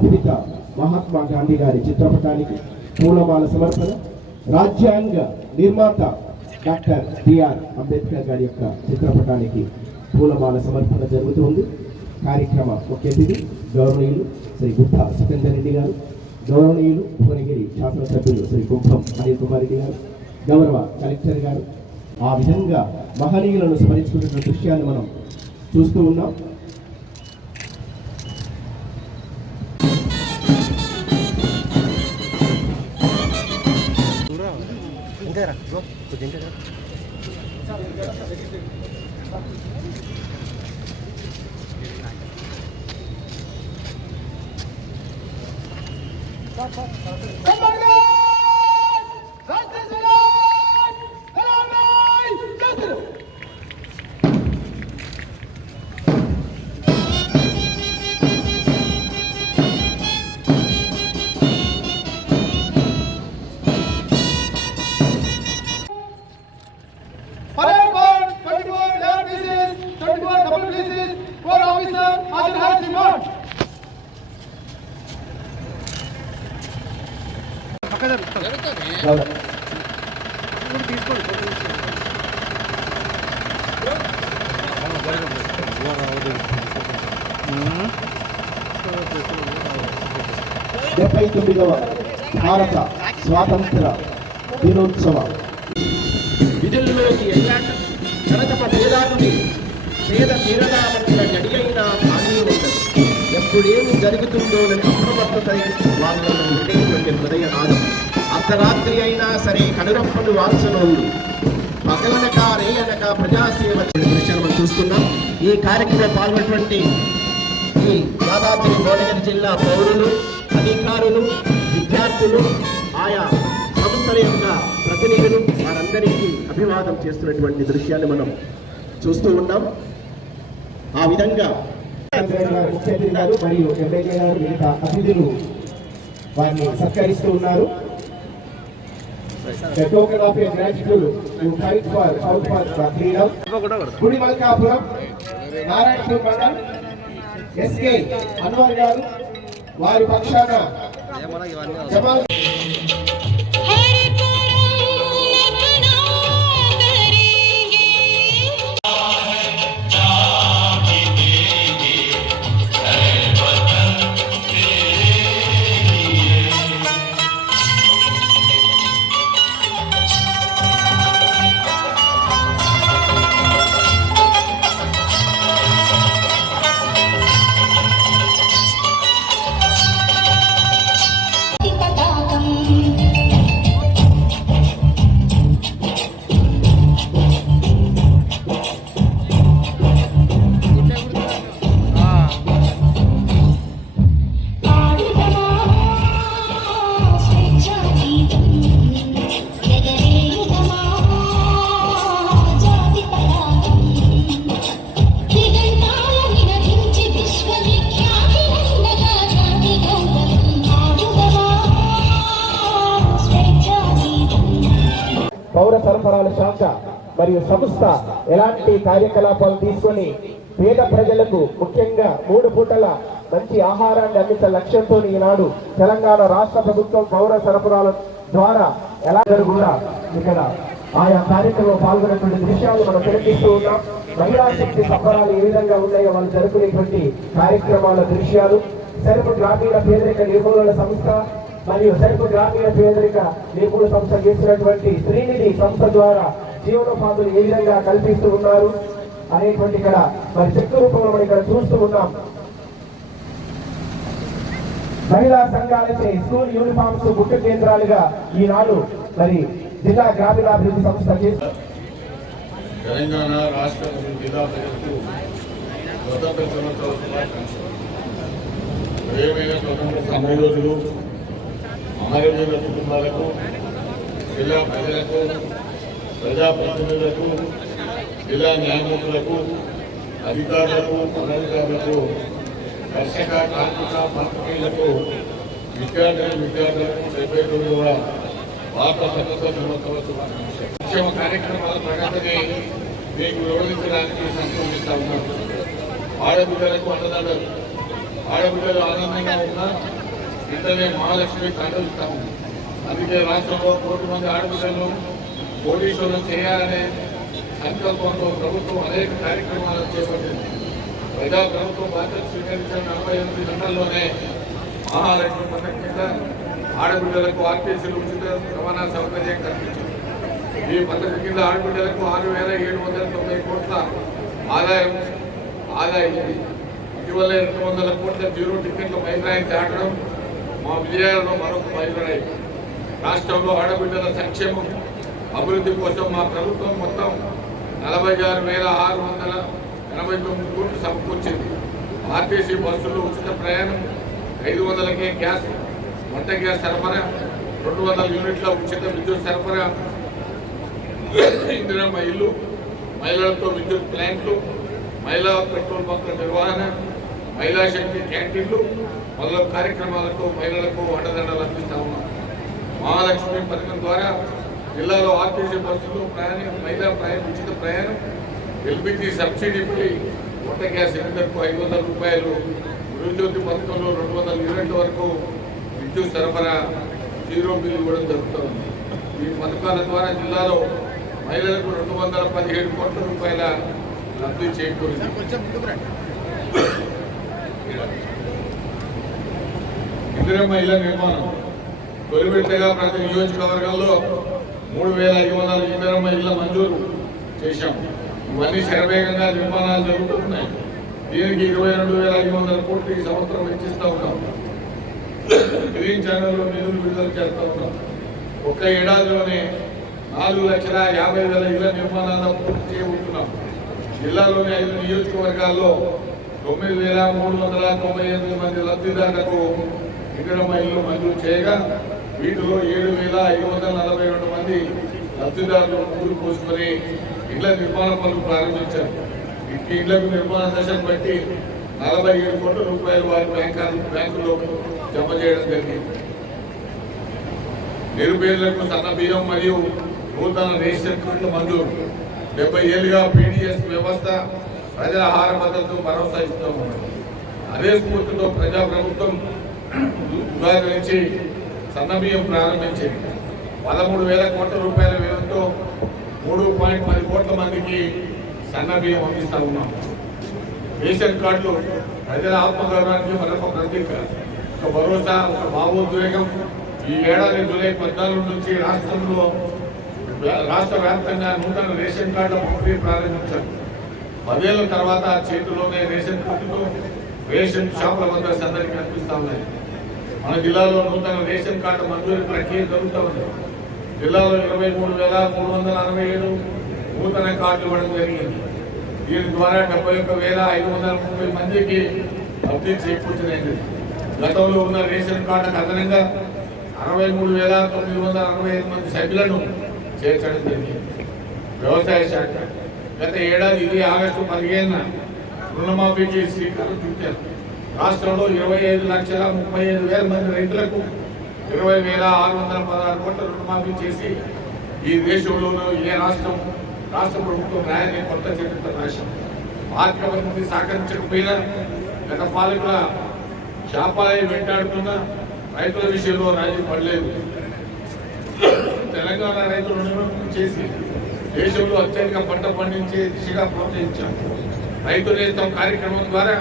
పిత మహాత్మా గాంధీ గారి చిత్రపటానికి పూలమాల సమర్పణ, రాజ్యాంగ నిర్మాత డాక్టర్ బిఆర్ అంబేద్కర్ గారి యొక్క చిత్రపటానికి పూలమాల సమర్పణ జరుగుతుంది. కార్యక్రమ ముఖ్య అతిథి గౌరవనీయులు శ్రీ గుత్తా సుఖేందర్ రెడ్డి గారు, గౌరవనీయులు భువనగిరి శాసనసభ్యులు శ్రీ కుంభం అనిల్ కుమార్ రెడ్డి గారు, గౌరవ కలెక్టర్ గారు. ఆ విధంగా మహనీయులను స్మరించుకున్న దృశ్యాన్ని మనం చూస్తూ ఉన్నాం. భారత స్వాతంత్ర దినోత్సవ విధుల్లోకి అయ్యాక జనతప భేదాన్ని పేద తీరదామన్న గడి అయినా హామీ ఉండదు. ఎప్పుడేమి జరుగుతుందో అప్రమత్తత వాళ్ళలో ఉండేటువంటి హృదయ నాదం. అర్ధరాత్రి అయినా సరే కనురప్పలు వాల్చనోడు, పగలనక రేయనక ప్రజాసేవ దృశ్యాలు మనం చూస్తున్నాం. ఈ కార్యక్రమంలో పాల్గొన్నటువంటి ఈ యాదాద్రి భువనగిరి జిల్లా పౌరులు, అధికారులు, విద్యార్థులు, ఆయా సంస్థల యొక్క ప్రతినిధులు, వారందరికీ అభివాదం చేస్తున్నటువంటి దృశ్యాన్ని మనం చూస్తూ ఉన్నాం. ఆ విధంగా ముఖ్య అతిథి గారు మరియు ఎమ్మెల్యే గారు మిగతా అతిథులు వారిని సత్కరిస్తూ ఉన్నారు. గుడిమల్కాపురం నారాయణపూర్ మండలం ఎస్కే అన్వర్ గారు వారి పక్షాన జమాల్ పౌర సరఫరాల శాఖ మరియు సంస్థ ఎలాంటి కార్యకలాపాలు తీసుకొని పేద ప్రజలకు ముఖ్యంగా 3 పూటల మంచి ఆహారాన్ని అందించే లక్ష్యంతో ఈనాడు తెలంగాణ రాష్ట్ర ప్రభుత్వం పౌర సరఫరాల ద్వారా ఎలా కూడా ఇక్కడ ఆయా కార్యక్రమంలో పాల్గొనేటువంటి దృశ్యాలు మనం తిలకిస్తూ ఉన్నాం. మహిళా శక్తి సంబరాలు ఏ విధంగా ఉన్నాయో వాళ్ళు జరుపుకునేటువంటి కార్యక్రమాల దృశ్యాలు, సెల్ఫ్ గ్రామీణ పేదరిక నిర్మూలన సంస్థ మరియు సెల్ఫ్ గ్రామీణ పేదరిక నిర్మూలన సంస్థ చేసినటువంటి శ్రీనిధి సంస్థ ద్వారా జీవనోపాధులు ఏ విధంగా కల్పిస్తూ ఉన్నారు అనేటువంటి ఇక్కడ మరి చెక్కు రూపంలో మనం ఇక్కడ చూస్తూ ఉన్నాం. మహిళా సంఘాలచే స్కూల్ యూనిఫామ్స్ ముఖ్య కేంద్రాలుగా ఈనాడు మరి జిల్లా గ్రామీణాభివృద్ధి సంస్థ చేసి తెలంగాణ రాష్ట్ర జిల్లా ప్రజలకు స్వతంత్ర దినోత్సవ శుభాకాంక్షలు. ప్రియమైన స్వతంత్ర సమరయోధులు, అమరవీరుల కుటుంబాలకు, జిల్లా ప్రజలకు, ప్రజాప్రతినిధులకు, జిల్లా న్యాయమూర్తులకు, అధికారులకు, అనధికారులకు, దర్శక, కార్మిక, పాత్రికేయులకు, విద్యార్థులకు కూడా భారత స్వతంత్ర దినోత్సవ శుభాకాంక్షలు. ఉద్యమ కార్యక్రమాల ప్రగతిని మీకు వివరించడానికి సంతోషిస్తా ఉన్నాను. ఆడబిడ్డలకు అన్నదాతలు, ఆడబిడ్డలు ఆనందంగా ఉన్నా వెంటనే మహాలక్ష్మి కంటలుస్తాము. అందుకే రాష్ట్రంలో 1 కోటి మంది ఆడబిడ్డలను కోటీశ్వరులను చేయాలనే సంకల్పంతో ప్రభుత్వం అనేక కార్యక్రమాలను చేపట్టింది. ప్రజా ప్రభుత్వం బాధ్యత స్వీకరించిన 48 గంటల్లోనే మహాలక్ష్మి పథకం కింద ఆడబిడ్డలకు ఆర్టీసీలు ఉచిత రవాణా సౌకర్యం కల్పించింది. ఈ పథకం కింద ఆడబిడ్డలకు 6,790 కోట్ల ఆదా అయింది. ఇటీవల 200 కోట్ల జీరో టికెట్ల మైలురాయి దాటడం మా విజయాలలో మరొక మైలురాయి. రాష్ట్రంలో ఆడబిడ్డల సంక్షేమం అభివృద్ధి కోసం మా ప్రభుత్వం మొత్తం 46,689 కోట్లు సమకూర్చింది. ఆర్టీసీ బస్సులు ఉచిత ప్రయాణం, 500కే గ్యాస్ వంట గ్యాస్ సరఫరా, 200 యూనిట్ల ఉచిత విద్యుత్ సరఫరా, ఇందిరమ్మ ఇల్లు, మహిళలతో విద్యుత్ ప్లాంట్లు, మహిళా పెట్రోల్ బంకుల నిర్వహణ, మహిళా శక్తి క్యాంటీన్లు మొదలగు కార్యక్రమాలతో మహిళలకు అండదండలు అందిస్తా ఉన్నాం. మహాలక్ష్మి పథకం ద్వారా జిల్లాలో ఆర్టీసీ బస్సులు మహిళా ఉచిత ప్రయాణం, ఎల్పిజి సబ్సిడీపై వంట గ్యాస్ సిలిండర్కు 500 రూపాయలు, గృహజ్యోతి పథకంలో 200 యూనిట్ల వరకు విద్యుత్ సరఫరా, జీరో బిల్ ఇవ్వడం జరుగుతుంది. ఈ పథకాల ద్వారా జిల్లాలో మహిళలకు 217 కోట్ల రూపాయల లబ్ధి చేకూరింది. ఇందిరమ్మ ఇళ్ల నిర్మాణం తొలి విడతగా ప్రతి నియోజకవర్గంలో 3,500 ఇందిరమ్మ ఇళ్ల మంజూరు చేశాం. ఇవన్నీ శరవేగంగా నిర్మాణాలు జరుగుతున్నాయి. దీనికి 22,500 కోట్లు ఈ సంవత్సరం వెచ్చిస్తూ ఉన్నాం. గ్రీన్ ఛానల్లో నిధులు విడుదల చేస్తూ ఉన్నాం. ఒక్క ఏడాదిలోనే 4,50,000 ఇళ్ల నిర్మాణాలను పూర్తి చేయబోతున్నాం. జిల్లాలోని 5 నియోజకవర్గాల్లో 9,398 మంది లబ్ధిదారులకు ఇందిరమ్మ ఇల్లు మంజూరు చేయగా వీటిలో 7,542 మంది లబ్ధిదారులు ఊరు పోసుకొని ఇళ్ల నిర్మాణ పనులు ప్రారంభించారు. ఇంటి ఇళ్లకు నిర్మాణ దశను బట్టి 47 కోట్ల రూపాయలు వారి బ్యాంకుల్లో జమ చేయడం జరిగింది. నిరుపేదలకు సన్న బియ్యం మరియు నూతన రేషన్ కార్డులు మంజూరు. 70 ఏళ్లుగా పీడీఎస్ వ్యవస్థ ప్రజల ఆహార భద్రతకు భరోసా ఇస్తూ ఉన్నారు. అదే స్ఫూర్తితో ప్రజాప్రభుత్వం ఉగాది నుంచి సన్న బియ్యం ప్రారంభించింది. 13,000 కోట్ల రూపాయల వ్యయంతో 3.10 కోట్ల మందికి సన్న బియ్యం అందిస్తూ ఉన్నాం. రేషన్ కార్డులు ప్రజల ఆత్మగౌరవానికి మరొక ప్రతీక, ఒక భరోసా, ఒక భావోద్వేగం. ఈ ఏడాది జూలై 14 నుంచి రాష్ట్ర వ్యాప్తంగా నూతన రేషన్ కార్డుల పంపిణీ ప్రారంభించారు. 10 ఏళ్ల తర్వాత చేతిలోనే రేషన్ కార్డులు రేషన్ షాపుల వద్ద సందడి కనిపిస్తూ ఉన్నాయి. మన జిల్లాలో నూతన రేషన్ కార్డు మంజూరు ప్రక్రియ జరుగుతూ ఉంది. జిల్లాలో 23,367 నూతన కార్డులు ఇవ్వడం జరిగింది. దీని ద్వారా 71,530 మందికి లబ్ధి చేకూర్చినది. గతంలో ఉన్న రేషన్ కార్డుకు అదనంగా 63,965 మంది సభ్యులను చేర్చడం జరిగింది. వ్యవసాయ శాఖ గత ఏడాది ఇదే ఆగస్టు 15న రుణమాఫీకి శ్రీకారం చుట్టారు. రాష్ట్రంలో 25,35,000 మంది రైతులకు 20,616 కోట్ల రుణమాఫీ చేసి ఈ దేశంలోనూ ఏ రాష్ట్ర ప్రభుత్వం రాయని కొత్త చరిత్ర రాశాం. ఆర్థిక పరిస్థితి సహకరించకపోయినా గత పాలకుల శాపాలై వెంటాడుతున్న రైతుల విషయంలో రాజీ పడలేదు. తెలంగాణ రైతులు రుణమాఫీ చేసి దేశంలో అత్యధిక పంట పండించే దిశగా ప్రోత్సహించాం. రైతు నేస్తం కార్యక్రమం ద్వారా